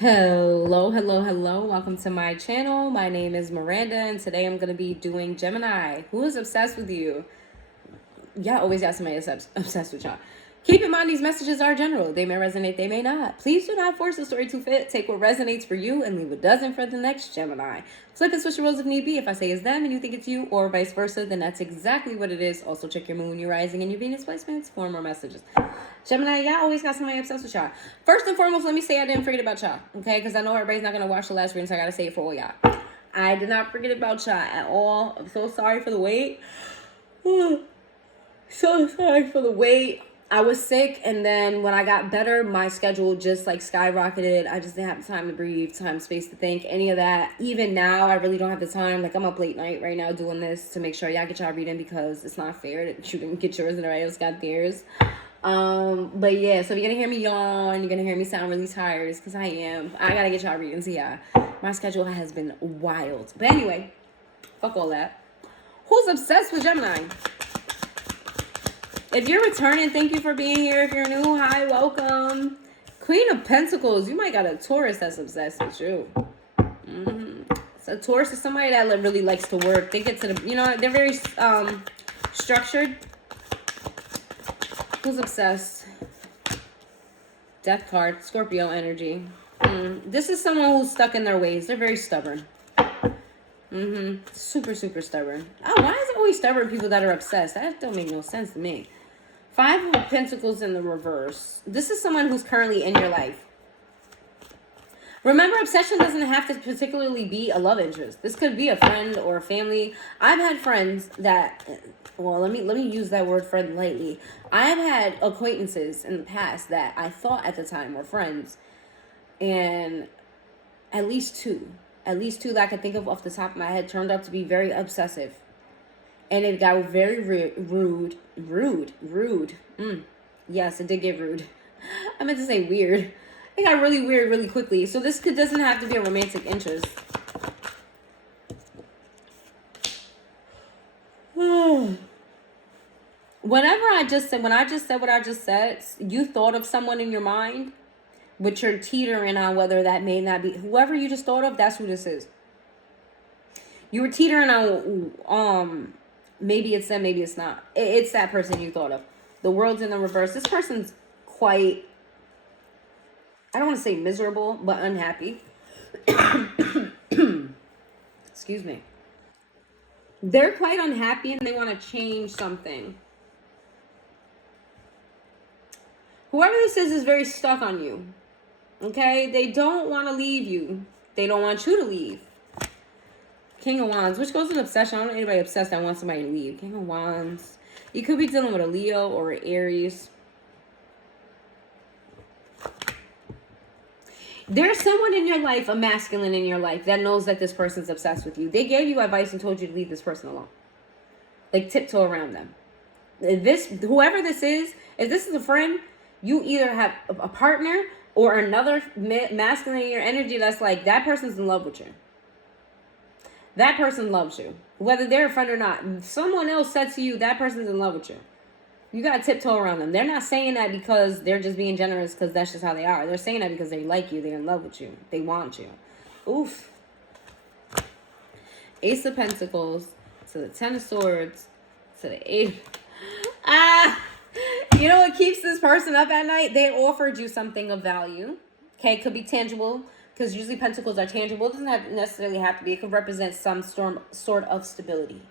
Hello, hello, hello. Welcome to my channel. My name is Miranda, and today I'm going to be doing Gemini. Who is obsessed with you? Y'all always got somebody that's obsessed with y'all. Keep in mind, these messages are general. They may resonate, they may not. Please do not force the story to fit. Take what resonates for you and leave what doesn't for the next Gemini. Flip and switch the roles if need be. If I say it's them and you think it's you, or vice versa, then that's exactly what it is. Also, check your moon, your rising, and your Venus placements for more messages. Gemini, y'all always got somebody obsessed with y'all. First and foremost, let me say I didn't forget about y'all, okay? Because I know everybody's not going to watch the last reading, so I got to say it for all y'all. I did not forget about y'all at all. I'm so sorry for the wait. So sorry for the wait. I was sick, and then when I got better, my schedule just like skyrocketed. I just didn't have time to breathe, time, space to think, any of that. Even now, I really don't have the time. Like, I'm up late night right now doing this to make sure y'all get y'all reading, because it's not fair that you didn't get yours and everybody else got theirs. But yeah, so you're gonna hear me yawn, you're gonna hear me sound really tired. It's because I am. I gotta get y'all readings. Yeah, my schedule has been wild. But anyway, fuck all that. Who's obsessed with Gemini? If you're returning, thank you for being here. If you're new, hi, welcome. Queen of Pentacles. You might got a Taurus that's obsessed with you. So Taurus is somebody that really likes to work. They get to the, they're very structured. Who's obsessed? Death card, Scorpio energy. This is someone who's stuck in their ways. They're very stubborn. Super, super stubborn. Oh, why is it always stubborn people that are obsessed? That don't make no sense to me. Five of Pentacles in the reverse. This is someone who's currently in your life. Remember, obsession doesn't have to particularly be a love interest. This could be a friend or a family. I've had friends that, well, let me use that word friend lightly. I've had acquaintances in the past that I thought at the time were friends. And at least two that I could think of off the top of my head turned out to be very obsessive. And it got very rude. Yes, it did get rude. I meant to say weird. It got really weird really quickly. So this doesn't have to be a romantic interest. When I just said what I just said, you thought of someone in your mind, but you're teetering on whether that may not be whoever you just thought of. That's who this is. You were teetering on, maybe it's them, maybe it's not. It's that person you thought of. The world's in the reverse. This person's quite, I don't want to say miserable, but unhappy. Excuse me. They're quite unhappy and they want to change something. Whoever this is very stuck on you. Okay? They don't want to leave you. They don't want you to leave. King of Wands, which goes with obsession. I don't know anybody obsessed that wants somebody to leave. King of Wands. You could be dealing with a Leo or an Aries. There's someone in your life, a masculine in your life, that knows that this person's obsessed with you. They gave you advice and told you to leave this person alone. Like, tiptoe around them. Whoever this is, if this is a friend, you either have a partner or another masculine in your energy that's like, that person's in love with you. That person loves you. Whether they're a friend or not. Someone else said to you, that person's in love with you. You got to tiptoe around them. They're not saying that because they're just being generous because that's just how they are. They're saying that because they like you. They're in love with you. They want you. Oof. Ace of Pentacles to the Ten of Swords to the Eight. You know what keeps this person up at night? They offered you something of value. Okay, it could be tangible. Because usually pentacles are tangible. It doesn't necessarily have to be. It could represent some sort of stability.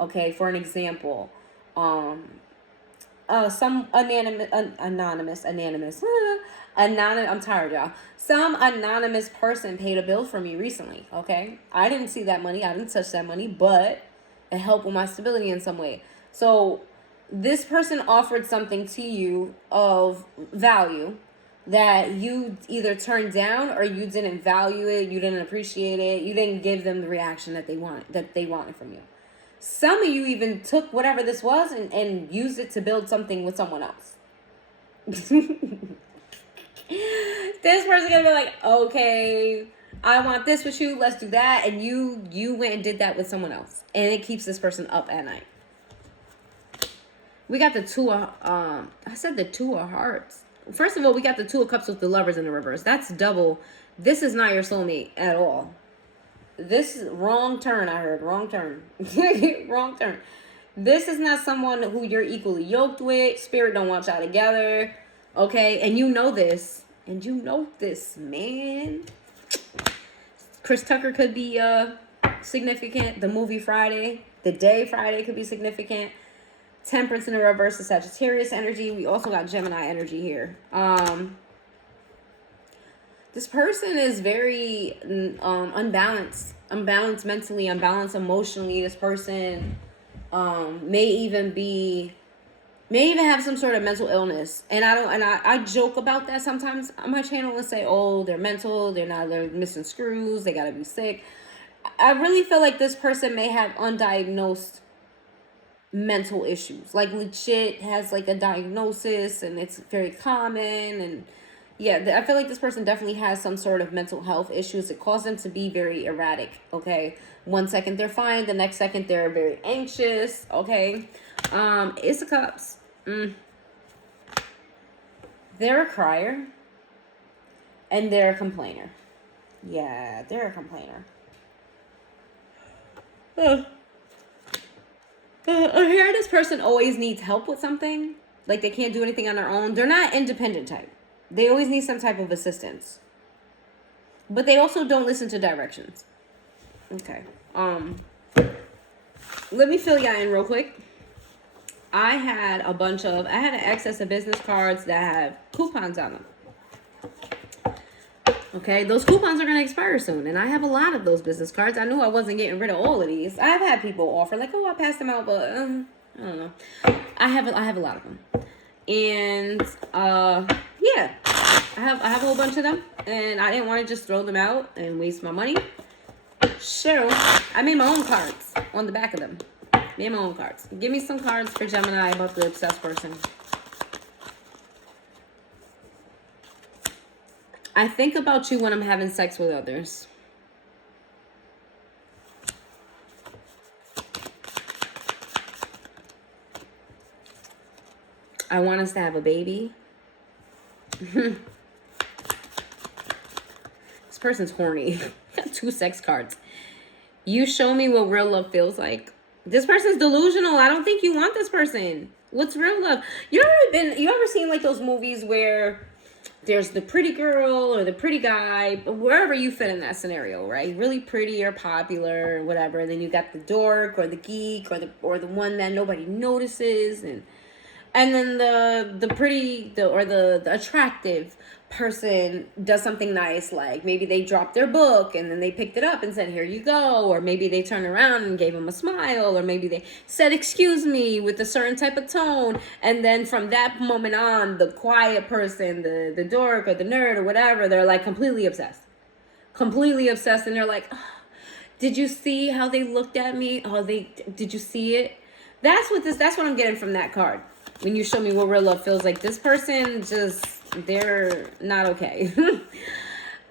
Okay, for an example, some anonymous. I'm tired, y'all. Some anonymous person paid a bill for me recently. Okay, I didn't see that money. I didn't touch that money, but it helped with my stability in some way. So this person offered something to you of value that you either turned down or you didn't value it, you didn't appreciate it, you didn't give them the reaction that they wanted from you. Some of you even took whatever this was and used it to build something with someone else. This person's gonna be like, okay, I want this with you, let's do that, and you went and did that with someone else, and it keeps this person up at night. We got the two of, I said the Two of Hearts. First of all, we got the Two of Cups with the Lovers in the reverse. That's double. This is not your soulmate at all. This is wrong turn, I heard. Wrong turn. Wrong turn. This is not someone who you're equally yoked with. Spirit don't want y'all together. Okay? And you know this. And you know this, man. Chris Tucker could be significant. The movie Friday. The day Friday could be significant. Temperance in the reverse is Sagittarius energy. We also got Gemini energy here. This person is very unbalanced. Unbalanced mentally, unbalanced emotionally. This person may even have some sort of mental illness. And I joke about that sometimes on my channel and say, oh, they're mental, they're missing screws, they gotta be sick. I really feel like this person may have undiagnosed mental issues. Like legit has like a diagnosis and it's very common. And yeah, I feel like this person definitely has some sort of mental health issues that cause them to be very erratic. Okay, one second they're fine, the next second they're very anxious. Okay, Ace of Cups. They're a crier and they're a complainer. Yeah, they're a complainer. Here, this person always needs help with something. Like they can't do anything on their own. They're not independent type. They always need some type of assistance. But they also don't listen to directions. Okay. Let me fill y'all in real quick. I had an excess of business cards that have coupons on them. Okay, those coupons are going to expire soon. And I have a lot of those business cards. I knew I wasn't getting rid of all of these. I've had people offer like, oh, I passed them out, but I don't know. I have a lot of them. And yeah, I have a whole bunch of them. And I didn't want to just throw them out and waste my money. So I made my own cards on the back of them. Made my own cards. Give me some cards for Gemini about the obsessed person. I think about you when I'm having sex with others. I want us to have a baby. This person's horny. Got 2 sex cards. You show me what real love feels like. This person's delusional. I don't think you want this person. What's real love? You ever seen like those movies where there's the pretty girl or the pretty guy, wherever you fit in that scenario, right? Really pretty or popular or whatever. And then you got the dork or the geek or the one that nobody notices, and then the attractive person does something nice, like maybe they dropped their book and then they picked it up and said, here you go. Or maybe they turned around and gave him a smile, or maybe they said, excuse me, with a certain type of tone. And then from that moment on, the quiet person, the dork or the nerd or whatever, they're like completely obsessed. And they're like, oh, did you see how they looked at me? Did you see it? That's what I'm getting from that card. When you show me what real love feels like, this person they're not okay.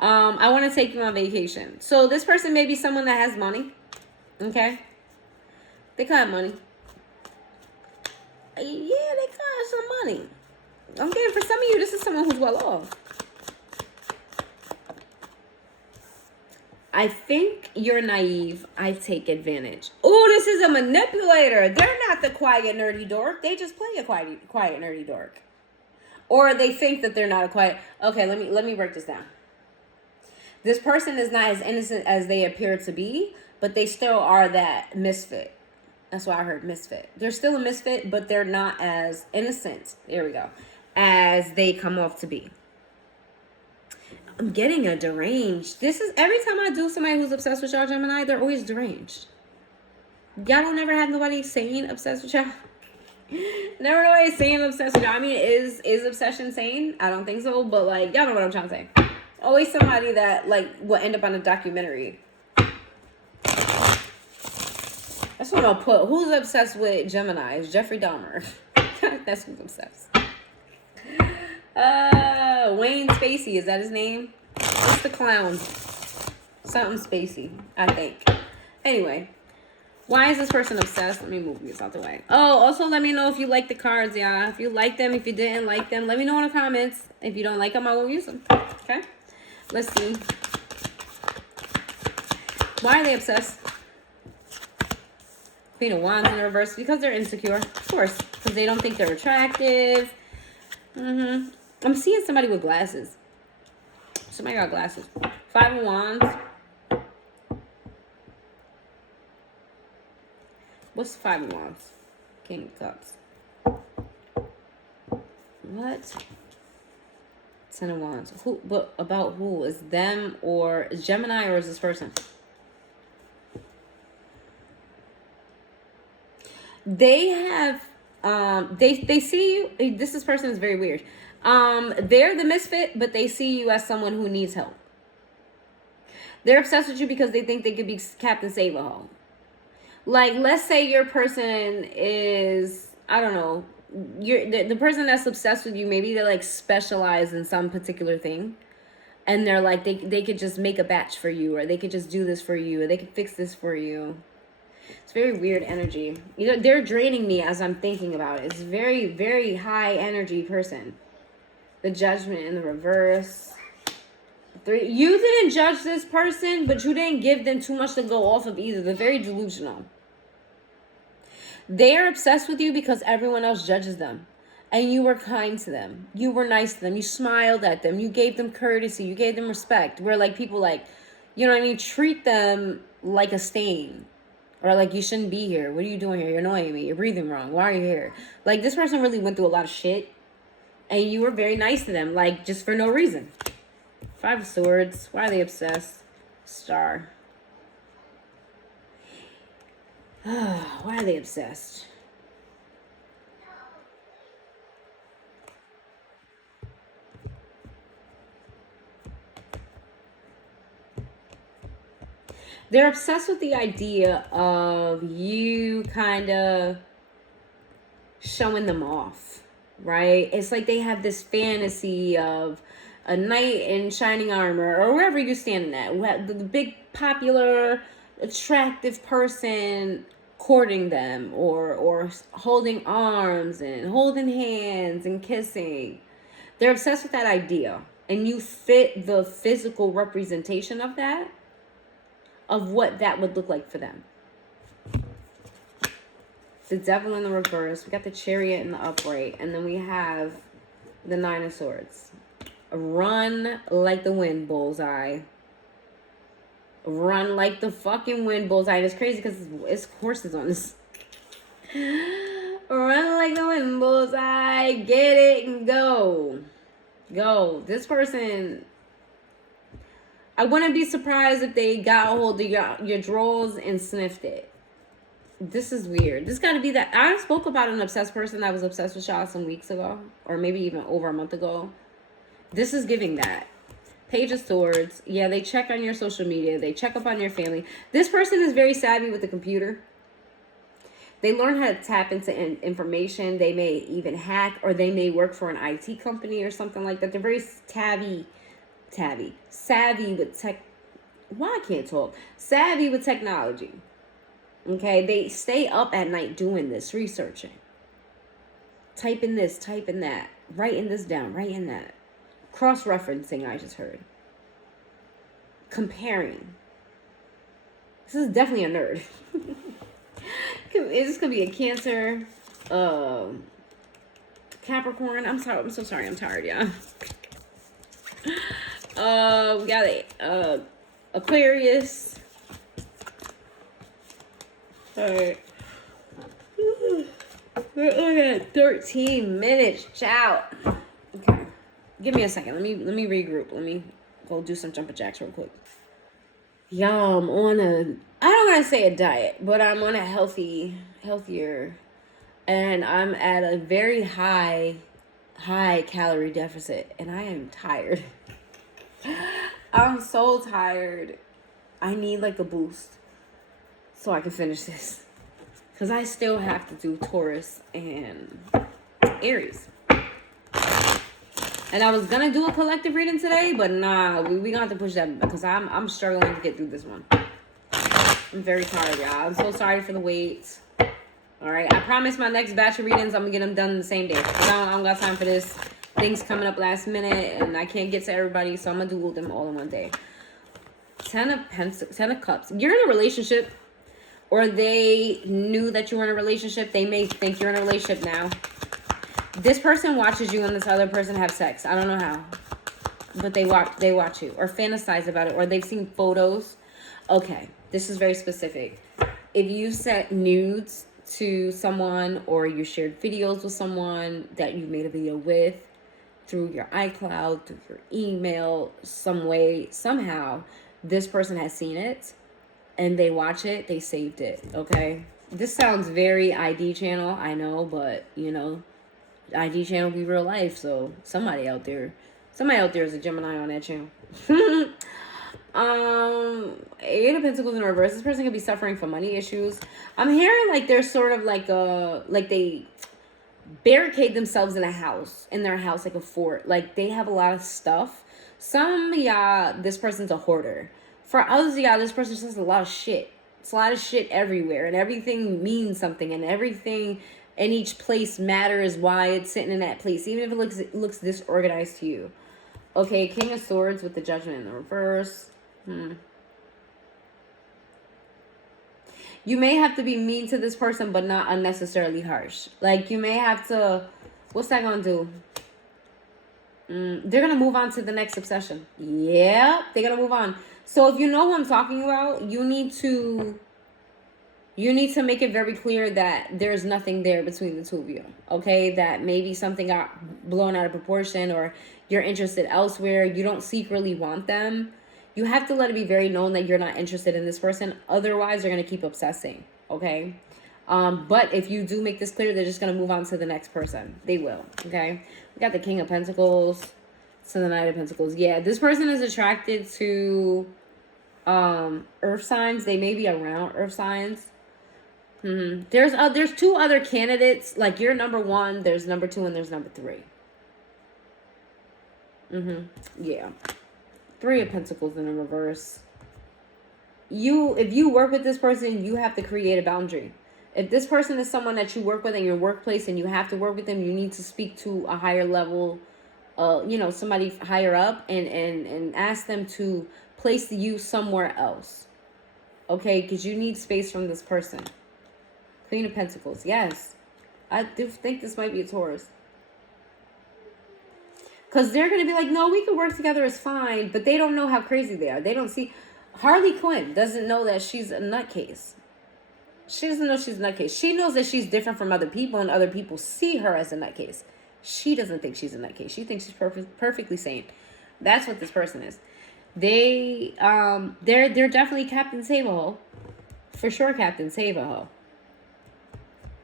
I want to take you on vacation. So this person may be someone that has money. Okay? They could have money. Yeah, they could have some money. I'm getting, for some of you, this is someone who's well off. I think you're naive. I take advantage. Oh, this is a manipulator. They're not the quiet, nerdy dork. They just play a quiet, nerdy dork. Or they think that they're not a quiet. Okay, let me break this down. This person is not as innocent as they appear to be, but they still are that misfit. That's why I heard misfit. They're still a misfit, but they're not as innocent. There we go. As they come off to be. I'm getting a deranged. This is every time I do somebody who's obsessed with y'all, Gemini, they're always deranged. Y'all don't ever have nobody sane obsessed with y'all. Never nobody sane obsessed with y'all. I mean, is obsession sane? I don't think so, but like y'all know what I'm trying to say. Always somebody that like will end up on a documentary. That's what I'll put. Who's obsessed with Gemini? It's Jeffrey Dahmer. That's who's obsessed. Wayne Spacey, is that his name? What's the clown? Something Spacey, I think. Anyway, Why is this person obsessed? Let me move this out the way. Oh, also let me know if you like the cards, y'all. If you like them, if you didn't like them, let me know in the comments. If you don't like them, I won't use them. Okay? Let's see. Why are they obsessed? Queen of Wands in reverse. Because they're insecure. Of course. Because they don't think they're attractive. I'm seeing somebody with glasses. Somebody got glasses. Five of Wands. What's Five of Wands? King of Cups. What? Ten of Wands. Who? But about who? Is them or is Gemini or is this person? They have they see you. This person is very weird. They're the misfit, but they see you as someone who needs help. They're obsessed with you because they think they could be Captain Save-A-Ho. Like, let's say your person is, I don't know, the person that's obsessed with you, maybe they like specialize in some particular thing. And they're like, they could just make a batch for you, or they could just do this for you, or they could fix this for you. It's very weird energy. You know, they're draining me as I'm thinking about it. It's very, very high energy person. The Judgment in the reverse. You didn't judge this person, but you didn't give them too much to go off of either. They're very delusional. They are obsessed with you because everyone else judges them. And you were kind to them. You were nice to them. You smiled at them. You gave them courtesy. You gave them respect. Where like people like, you know what I mean? Treat them like a stain. Or like, you shouldn't be here. What are you doing here? You're annoying me. You're breathing wrong. Why are you here? Like, this person really went through a lot of shit. And you were very nice to them. Like, just for no reason. Five of Swords. Why are they obsessed? Star. Why are they obsessed? They're obsessed with the idea of you kind of showing them off, right? It's like they have this fantasy of a knight in shining armor, or wherever you're standing at, the big, popular, attractive person courting them, or holding arms and holding hands and kissing. They're obsessed with that idea, and you fit the physical representation of that, of what that would look like for them. The Devil in the reverse. We got the Chariot in the upright. And then we have the Nine of Swords. Run like the wind, bullseye. Run like the fucking wind, bullseye. And it's crazy because it's horses on this. Run like the wind, bullseye. Get it and go. Go. This person... I wouldn't be surprised if they got a hold of your drawers and sniffed it. This is weird. This got to be that. I spoke about an obsessed person that was obsessed with y'all some weeks ago. Or maybe even over a month ago. This is giving that. Page of Swords. Yeah, they check on your social media. They check up on your family. This person is very savvy with the computer. They learn how to tap into information. They may even hack, or they may work for an IT company or something like that. They're very savvy with tech. Why I can't talk? Savvy with technology. Okay, they stay up at night doing this, researching, typing this, typing that, writing this down, writing that, cross-referencing. I just heard comparing. This is definitely a nerd. This could be a Cancer, Capricorn. I'm sorry. I'm so sorry. I'm tired, y'all. We got a Aquarius. Alright. We're at 13 minutes. Ciao. Okay. Give me a second. Let me regroup. Let me go do some jumping jacks real quick. Y'all, I'm on I don't want to say a diet, but I'm on a healthier, and I'm at a very high calorie deficit, and I am tired. I'm so tired. I need like a boost so I can finish this, because I still have to do Taurus and Aries. And I was gonna do a collective reading today, but nah, we gonna have to push that because I'm struggling to get through this one. I'm very tired, y'all. I'm so sorry for the wait. All right. I promise my next batch of readings, I'm going to get them done the same day. I don't got time for this. Things coming up last minute, and I can't get to everybody, so I'm going to do them all in one day. 10 of Cups. You're in a relationship, or they knew that you were in a relationship. They may think you're in a relationship now. This person watches you and this other person have sex. I don't know how, but they watch you or fantasize about it, or they've seen photos. Okay, this is very specific. If you sent nudes to someone, or you shared videos with someone that you made a video with through your iCloud, through your email, some way, somehow, this person has seen it and they watch it, they saved it, okay? This sounds very ID channel, I know, but, you know, ID channel be real life, so somebody out there is a Gemini on that channel. Eight of Pentacles in reverse. This person could be suffering from money issues. I'm hearing like they're sort of like they barricade themselves in their house like a fort. Like they have a lot of stuff. Some of y'all, this person's a hoarder. For others of y'all, this person just has a lot of shit. It's a lot of shit everywhere, and everything means something, and everything in each place matters why it's sitting in that place, even if it looks disorganized to you. Okay, King of Swords with the Judgment in the reverse. You may have to be mean to this person, but not unnecessarily harsh. Like, you may have to... What's that going to do? They're going to move on to the next obsession. Yeah, they're going to move on. So if you know who I'm talking about, you need to make it very clear that there's nothing there between the two of you. Okay? That maybe something got blown out of proportion, or you're interested elsewhere. You don't secretly want them. You have to let it be very known that you're not interested in this person. Otherwise, they're going to keep obsessing. Okay? But if you do make this clear, they're just going to move on to the next person. They will. Okay? We got the King of Pentacles to the Knight of Pentacles. Yeah, this person is attracted to earth signs. They may be around earth signs. There's two other candidates. Like, you're number one, there's number two, and there's number three. Yeah. Three of Pentacles in the reverse. If you work with this person, you have to create a boundary. If this person is someone that you work with in your workplace and you have to work with them, you need to speak to a higher level, somebody higher up, and ask them to place you somewhere else. Okay, because you need space from this person. Queen of Pentacles, yes. I do think this might be a Taurus. Because they're going to be like, no, we can work together, it's fine. But they don't know how crazy they are. They don't see. Harley Quinn doesn't know that she's a nutcase. She doesn't know she's a nutcase. She knows that she's different from other people, and other people see her as a nutcase. She doesn't think she's a nutcase. She thinks she's perfectly sane. That's what this person is. They're definitely Captain Save-A-Ho. For sure, Captain Save-A-Ho.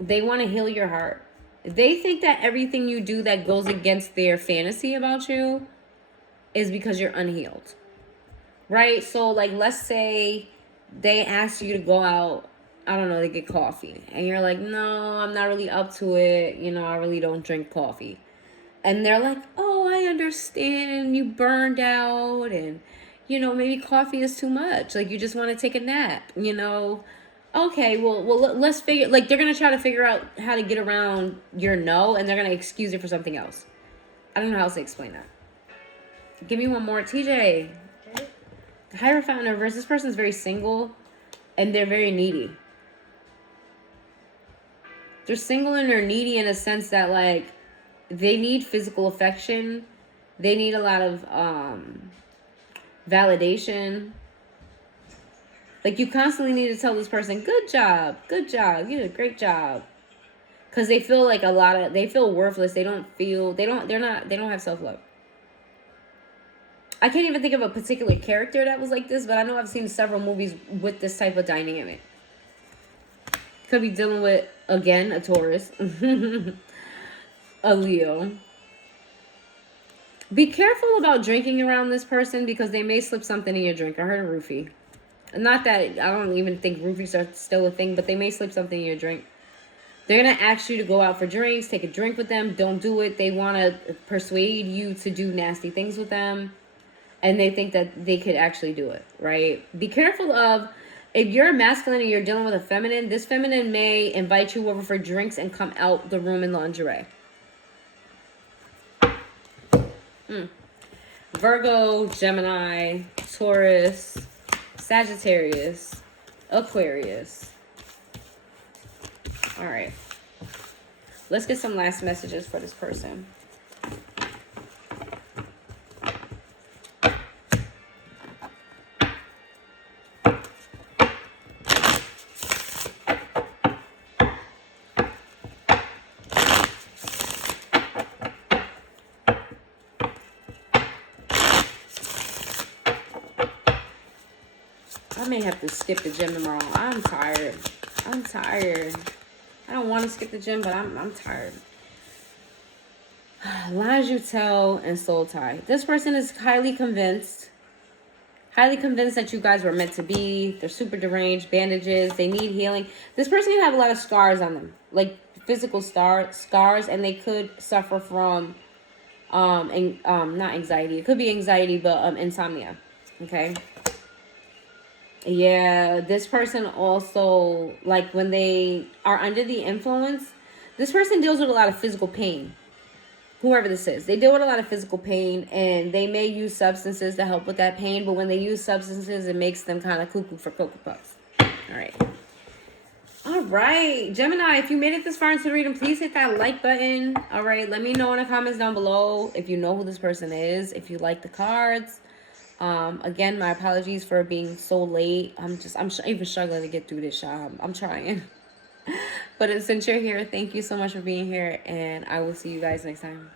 They want to heal your heart. They think that everything you do that goes against their fantasy about you is because you're unhealed. Right? So, like, let's say they ask you to go out, I don't know, to get coffee. And you're like, no, I'm not really up to it. You know, I really don't drink coffee. And they're like, oh, I understand. You burned out. And, maybe coffee is too much. Like, you just want to take a nap, Okay, well, let's figure, like, they're going to try to figure out how to get around your no, and they're going to excuse it for something else. I don't know how else to explain that. Give me one more. TJ. Okay. Hierophant in reverse. This person's very single, and they're very needy. They're single and they're needy in a sense that, like, they need physical affection. They need a lot of validation. Like, you constantly need to tell this person, good job, you did a great job. Because they feel like they feel worthless. They don't have self-love. I can't even think of a particular character that was like this, but I know I've seen several movies with this type of dynamic. Could be dealing with, again, a Taurus. A Leo. Be careful about drinking around this person because they may slip something in your drink. I heard a roofie. Not that, I don't even think roofies are still a thing, but they may slip something in your drink. They're going to ask you to go out for drinks, take a drink with them. Don't do it. They want to persuade you to do nasty things with them. And they think that they could actually do it, right? Be careful of If you're a masculine and you're dealing with a feminine, this feminine may invite you over for drinks and come out the room in lingerie. Virgo, Gemini, Taurus, Sagittarius, Aquarius. All right. Let's get some last messages for this person. I may have to skip the gym tomorrow. I'm tired. I don't want to skip the gym, but I'm tired. Lies you tell and soul tie. This person is highly convinced that you guys were meant to be. They're super deranged, bandages, they need healing. This person can have a lot of scars on them, like physical scars, and they could suffer from not anxiety. It could be anxiety, but insomnia. Okay. Yeah, this person also, like when they are under the influence, this person deals with a lot of physical pain. Whoever this is, they deal with a lot of physical pain, and they may use substances to help with that pain, but when they use substances, it makes them kind of cuckoo for Cocoa Puffs. All right, Gemini, if you made it this far into the reading, please hit that like button. All right, let me know in the comments down below if you know who this person is, if you like the cards. Again, my apologies for being so late. I'm even struggling to get through this, y'all. I'm trying. But since you're here, thank you so much for being here, and I will see you guys next time.